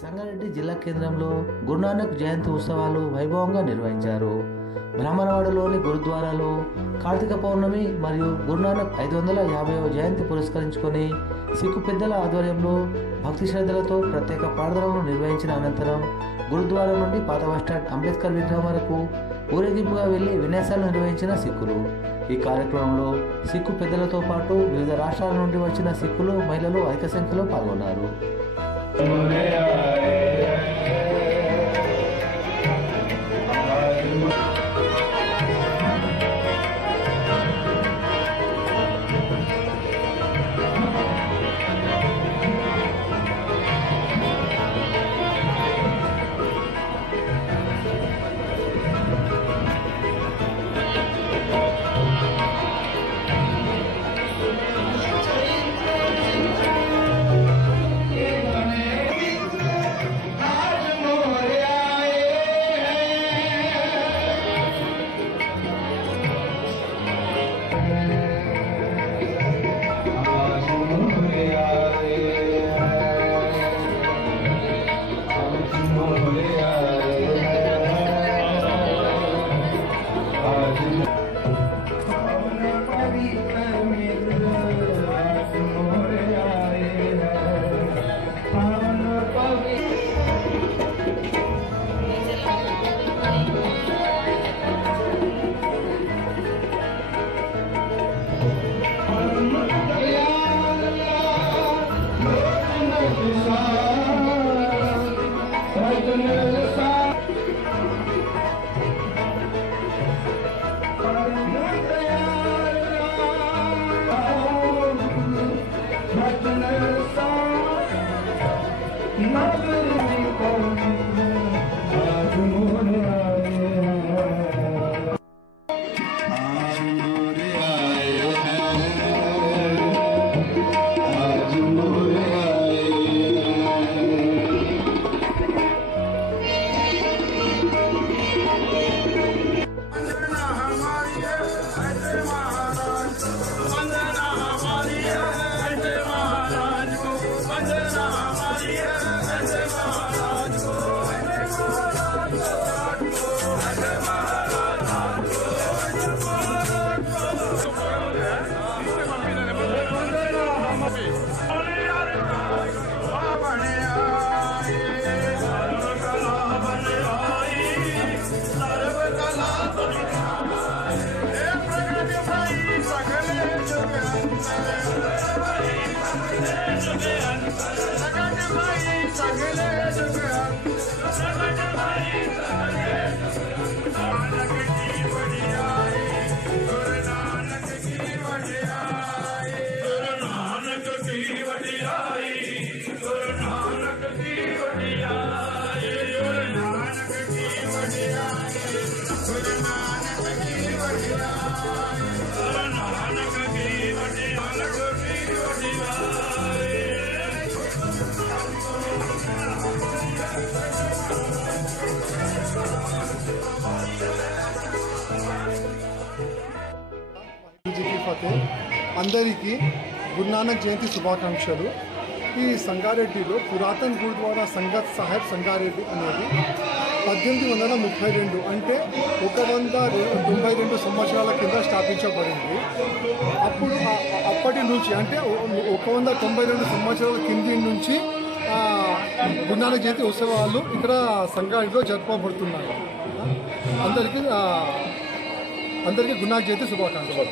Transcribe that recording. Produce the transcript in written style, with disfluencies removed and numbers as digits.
సంగారెడ్డి జిల్లా కేంద్రంలో గురునానక్ జయంతి ఉత్సవాలు వైభవంగా నిర్వహించారు. బ్రాహ్మణవాడలోని గురుద్వారాలో కార్తీక పౌర్ణమి మరియు గురునానక్ 550వ జయంతి పురస్కరించుకొని సిక్కు పెద్దల ఆధ్వర్యంలో భక్తి శ్రద్ధలతో ప్రత్యేక ప్రార్థనలను నిర్వహించిన అనంతరం గురుద్వారా నుండి పాత బస్టాండ్ అంబేద్కర్ విగ్రహం వరకు ఊరేగింపుగా వెళ్లి విన్యాసాలు నిర్వహించిన సిక్కులు. ఈ కార్యక్రమంలో సిక్కు పెద్దలతో పాటు వివిధ రాష్ట్రాల నుండి వచ్చిన సిక్కులు, మహిళలు అధిక సంఖ్యలో పాల్గొన్నారు. అందరికీ గురునానక్ జయంతి శుభాకాంక్షలు. ఈ సంగారెడ్డిలో పురాతన్ గురుద్వారా సంగత్ సాహెబ్ సంగారెడ్డి అనేది 1832 అంటే 192 సంవత్సరాల కింద స్థాపించబడింది. అప్పటి నుంచి అంటే 192 సంవత్సరాల కింది నుంచి గురునానక్ జయంతి ఉత్సవాలు ఇక్కడ సంగారెడ్డిలో జరుపబడుతున్నాయి. అందరికీ గురునానక్ జయంతి శుభాకాంక్షలు.